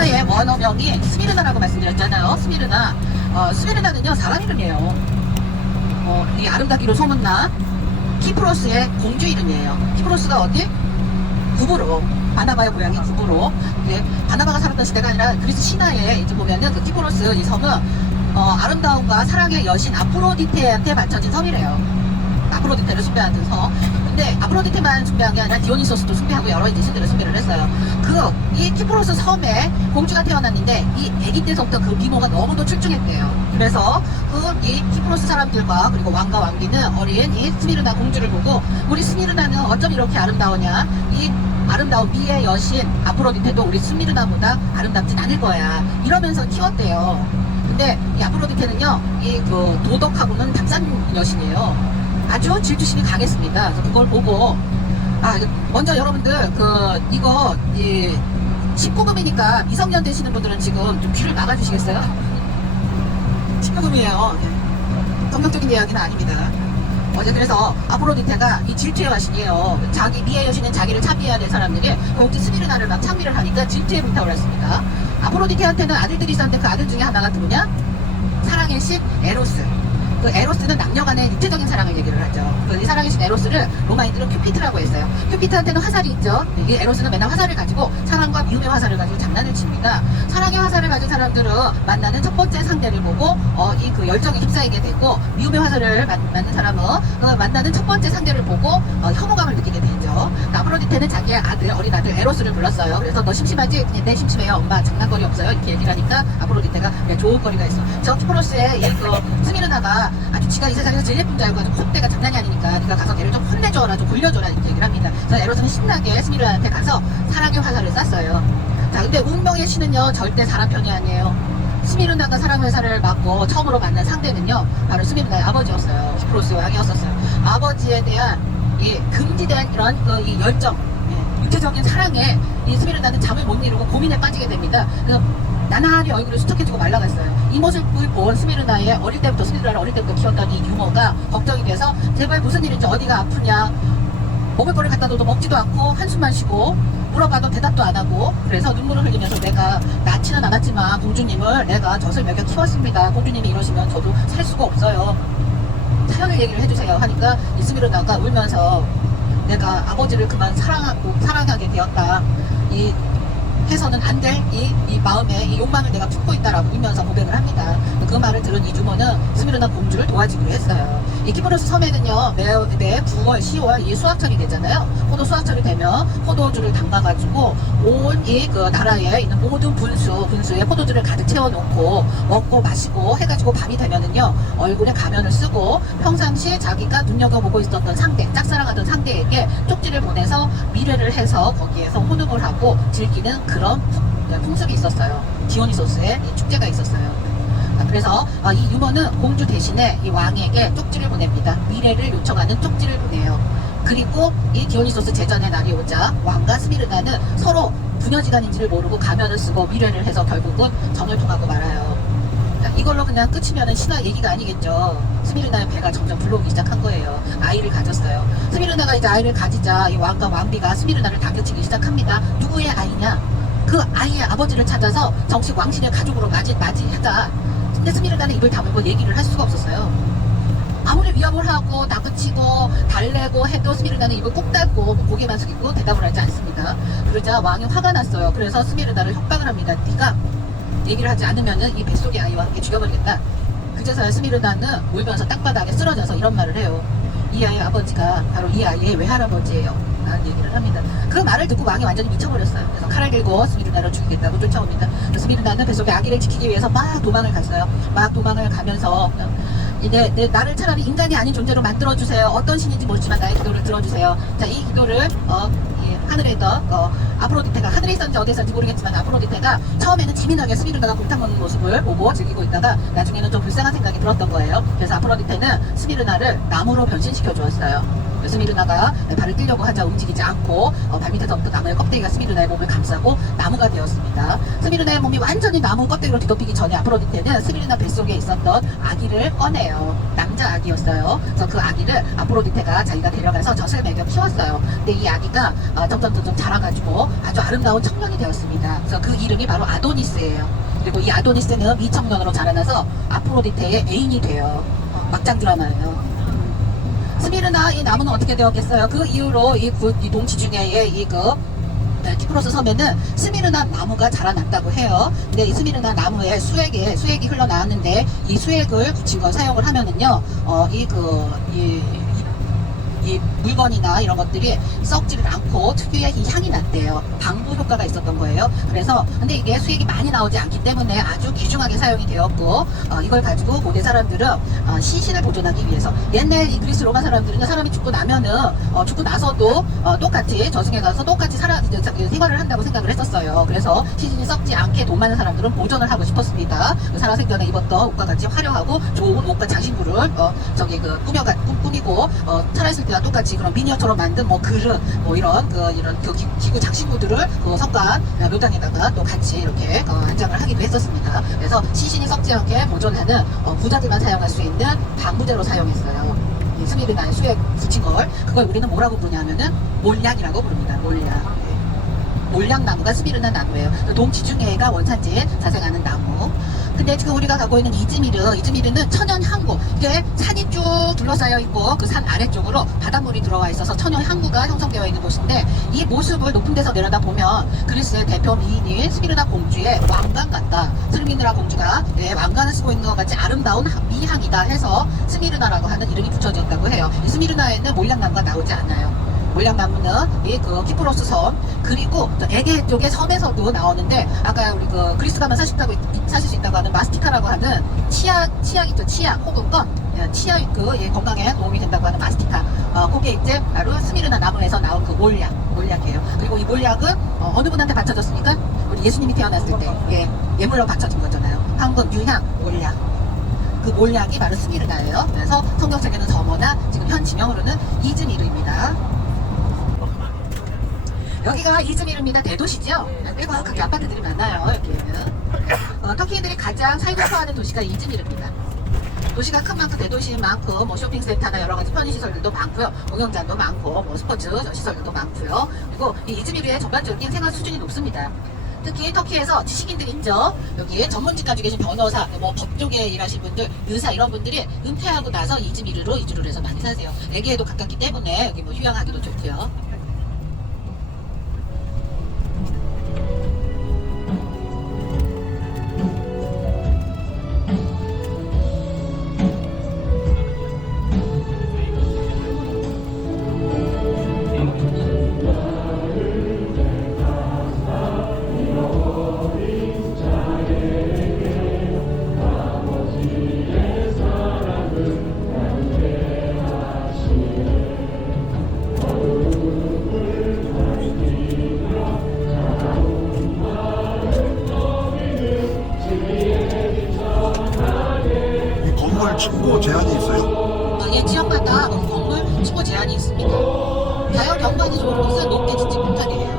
스미르나의 원어명이 스미르나라고 말씀드렸잖아요. 스미르나. 스미르나는요, 사람 이름이에요. 이 아름다기로 소문난 키프로스의 공주 이름이에요. 키프로스가 어디? 구브로. 바나바의 고향이 구브로. 근데 바나바가 살았던 시대가 아니라 그리스 신화에 이제 보면은 그 키프로스 이 섬은 아름다움과 사랑의 여신 아프로디테한테 바쳐진 섬이래요. 아프로디테를 숭배하는 섬. 근데 아프로디테만 숭배한 게 아니라 디오니소스도 숭배하고 여러 이제 신들을 숭배를 했어요. 이 키프로스 섬에 공주가 태어났는데 이 아기 때부터 그 미모가 너무도 출중했대요. 그래서 이 키프로스 사람들과 그리고 왕과 왕비는 어린 이 스미르나 공주를 보고 우리 스미르나는 어쩜 이렇게 아름다우냐, 이 아름다운 미의 여신 아프로디테도 우리 스미르나보다 아름답진 않을 거야, 이러면서 키웠대요. 근데 이 아프로디테는요, 도덕하고는 닭산 여신이에요. 아주 질투심이 강했습니다. 그래서 그걸 보고, 먼저 여러분들, 이거, 19금이니까 미성년 되시는 분들은 지금 좀 귀를 막아주시겠어요? 19금이에요. 성경적인 이야기는 아닙니다. 어제 그래서 아프로디테가 이 질투의 화신이에요. 자기 미의 여신은 자기를 참미해야 될 사람들이 공주 스미르나를 막 참미를 하니까 질투에 불타오르 했습니다. 아프로디테한테는 아들들이 있었는데 그 아들 중에 하나가 누구냐? 사랑의 신 에로스. 그 에로스는 남녀간의 육체적인 사랑을 얘기를 하죠. 이 사랑의 신 에로스를 로마인들은 큐피트라고 했어요. 큐피트한테는 화살이 있죠. 이 에로스는 맨날 화살을 가지고 사랑과 미움의 화살을 가지고 장난을 칩니다. 사랑의 화살을 가진 사람들은 만나는 첫 번째 상대를 보고 그 열정에 휩싸이게 되고, 미움의 화살을 맞는 사람은 만나는 첫 번째 상대를 보고 혐오감을 느끼게 되죠. 아프로디테는 자기의 어린 아들 에로스를 불렀어요. 그래서 너 심심하지? 그냥 내 심심해요. 엄마 장난거리 없어요? 이렇게 얘기를 하니까 아프로디테가 그냥 좋은 거리가 있어. 저 키프로스의 스미르나가 아주 지가 이 세상에서 제일 예쁜 줄 알고 아주 콧대가 장난이 아니니까 네가 가서 걔를 좀 혼내줘라, 좀 굴려줘라, 이렇게 얘기를 합니다. 그래서 에로스는 신나게 스미르나한테 가서 사랑의 화살을 쐈어요. 자, 근데 운명의 신은요, 절대 사람 편이 아니에요. 스미르나가 사랑의 화살을 맞고 처음으로 만난 상대는요, 바로 스미르나의 아버지였어요. 키프로스 왕이었었어요. 아버지에 대한 금지된 이런 이 열정, 육체적인 사랑에 이 스미르나는 잠을 못 이루고 고민에 빠지게 됩니다. 그래서 나날이 얼굴이 수척해지고 말라갔어요. 이 모습을 본 스미르나를 어릴 때부터 키웠던 이 유머가 걱정이 돼서 제발 무슨 일인지, 어디가 아프냐, 먹을 거를 갖다 둬도 먹지도 않고 한숨만 쉬고 물어봐도 대답도 안 하고, 그래서 눈물을 흘리면서 내가 낳지는 않았지만 공주님을 내가 젖을 먹여 키웠습니다. 공주님이 이러시면 저도 살 수가 없어요. 사연을 얘기를 해주세요 하니까 이 스미르나가 울면서 내가 아버지를 그만 사랑하게 되었다, 해서는 안 될 이 마음에 이 욕망을 내가 품고 있다라고 울면서 고백을 합니다. 그 말을 들은 이 주모는 스미르나 공주를 도와주기로 했어요. 이 키프로스 섬에는요, 매 9월, 10월 이 수확철이 되잖아요. 포도 수확철이 되면 포도주를 담가가지고 온 그 나라에 있는 모든 분수에 포도주를 가득 채워놓고 먹고 마시고 해가지고 밤이 되면은요, 얼굴에 가면을 쓰고 평상시에 자기가 눈여겨보고 있었던 상대, 짝사랑하던 상대에게 쪽지를 보내서 미래를 해서 거기에서 혼음을 하고 즐기는 그런 풍습이 있었어요. 디오니소스의 축제가 있었어요. 그래서 이 유머는 공주 대신에 이 왕에게 쪽지를 보냅니다. 미래를 요청하는 쪽지를 보내요. 그리고 이 디오니소스 제전의 날이 오자 왕과 스미르나는 서로 부녀지간인지를 모르고 가면을 쓰고 미래를 해서 결국은 정을 통하고 말아요. 이걸로 그냥 끝이면 신화 얘기가 아니겠죠. 스미르나의 배가 점점 불러오기 시작한 거예요. 아이를 가졌어요. 스미르나가 이제 아이를 가지자 이 왕과 왕비가 스미르나를 다그치기 시작합니다. 누구의 아이냐? 그 아이의 아버지를 찾아서 정식 왕실의 가족으로 맞이하자. 근데 스미르나는 입을 다물고 얘기를 할 수가 없었어요. 아무리 위협을 하고 다그치고 달래고 해도 스미르나는 입을 꾹 닫고 고개만 숙이고 대답을 하지 않습니다. 그러자 왕이 화가 났어요. 그래서 스미르나를 협박을 합니다. 네가 얘기를 하지 않으면은 이 뱃속의 아이와 함께 죽여버리겠다. 그제서야 스미르나는 울면서 땅바닥에 쓰러져서 이런 말을 해요. 이 아이의 아버지가 바로 이 아이의 외할아버지예요 라는 얘기를 합니다. 그 말을 듣고 왕이 완전히 미쳐버렸어요. 그래서 칼을 들고 스미르나를 죽이겠다고 쫓아옵니다. 스미르나는 뱃속의 아기를 지키기 위해서 막 도망을 갔어요. 막 도망을 가면서 나를 차라리 인간이 아닌 존재로 만들어주세요. 어떤 신인지 모르지만 나의 기도를 들어주세요. 자, 이 기도를 하늘에 있던 아프로디테가, 하늘에 있었는지 어디에 있었는지 모르겠지만 아프로디테가 처음에는 재미나게 스미르나가 곰탕 먹는 모습을 보고 즐기고 있다가 나중에는 좀 불쌍한 생각이 들었던 거예요. 그래서 아프로디테는 스미르나를 나무로 변신시켜 주었어요. 스미르나가 발을 떼려고 하자 움직이지 않고 발밑에서부터 나무의 껍데기가 스미르나의 몸을 감싸고 나무가 되었습니다. 스미르나의 몸이 완전히 나무 껍데기로 뒤덮이기 전에 아프로디테는 스미르나 뱃속에 있었던 아기를 꺼내요. 남자 아기였어요. 그래서 그 아기를 아프로디테가 자기가 데려가서 젖을 먹여 키웠어요. 근데 이 아기가 점점 자라가지고 아주 아름다운 청년이 되었습니다. 그래서 그 이름이 바로 아도니스예요. 그리고 이 아도니스는 미청년으로 자라나서 아프로디테의 애인이 돼요. 막장 드라마예요. 스미르나 이 나무는 어떻게 되었겠어요? 그 이후로 이 동지중해의 키프로스 섬에는 스미르나 나무가 자라났다고 해요. 근데 이 스미르나 나무에 수액이 흘러나왔는데 이 수액을 붙인 걸 사용을 하면은요, 이 물건이나 이런 것들이 썩지를 않고 특유의 이 향이 났대요. 방부 효과가 있었던 거예요. 그래서 근데 이게 수액이 많이 나오지 않기 때문에 아주 귀중하게 사용이 되었고, 이걸 가지고 고대 사람들은 시신을 보존하기 위해서, 옛날 이 그리스 로마 사람들은 사람이 죽고 나면은 죽고 나서도 똑같이 저승에 가서 똑같이 생활을 한다고 생각을 했었어요. 그래서 시신이 썩지 않게 돈 많은 사람들은 보존을 하고 싶었습니다. 살아생전에 입었던 옷과 같이 화려하고 좋은 옷과 장신구를 꾸미고 살아있을 때와 똑같이 그런 미니어처로 만든 그릇 이런 기구 장신구들을 석관 묘당에다가 또 같이 이렇게 안장을 하기도 했었습니다. 그래서 시신이 썩지 않게 보존하는 부자들만 사용할 수 있는 방부제로 사용했어요. 이 스미르나의 수액 붙인 그걸 우리는 뭐라고 부르냐면은 몰약이라고 부릅니다. 몰약나무가 스미르나 나무예요. 동지중해가 원산지에 자생하는 나무. 근데 지금 우리가 가고 있는 이즈미르는 천연 항구. 이게 산이 쭉 둘러싸여 있고 그 산 아래쪽으로 바닷물이 들어와 있어서 천연 항구가 형성되어 있는 곳인데, 이 모습을 높은 데서 내려다 보면 그리스의 대표 미인인 스미르나 공주의 왕관 같다. 스미르나 공주가 왕관을 쓰고 있는 것 같이 아름다운 미향이다 해서 스미르나라고 하는 이름이 붙여졌다고 해요. 이 스미르나에는 몰약나무가 나오지 않아요. 몰약나무는 키프로스 섬, 그리고 에게 쪽의 섬에서도 나오는데, 아까 우리 그리스 가면 사실 수 있다고 하는 마스티카라고 하는 치약 있죠. 치약 혹은 치약 건강에 도움이 된다고 하는 마스티카, 그게 이제 바로 스미르나 나무에서 나온 몰약이에요. 그리고 이 몰약은 어느 분한테 바쳐졌습니까? 우리 예수님이 태어났을 때 예물로 바쳐진 거잖아요. 황금, 유향, 몰약. 그 몰약이 바로 스미르나예요. 그래서 성경책에는 서머나 지금 현 지명으로는 이즈미르입니다. 여기가 이즈미르입니다. 대도시죠? 꽤 아파트들이 많아요. 여기에는 터키인들이 가장 살고 싶어하는 도시가 이즈미르입니다. 도시가 큰 만큼 대도시인 만큼 쇼핑센터나 여러가지 편의시설들도 많고요. 공연장도 많고 스포츠 시설들도 많고요. 그리고 이 이즈미르의 전반적인 생활 수준이 높습니다. 특히 터키에서 지식인들 있죠. 여기 전문직 가지고 계신 변호사, 법 쪽에 일하신 분들, 의사 이런 분들이 은퇴하고 나서 이즈미르로 이주를 해서 많이 사세요. 에게에도 가깝기 때문에 여기 휴양하기도 좋고요. 층고 제한이 있어요? 지역마다 건물 층고 제한이 있습니다. 자연 경관이 좋은 곳은 높게 짓지 못하게 해요.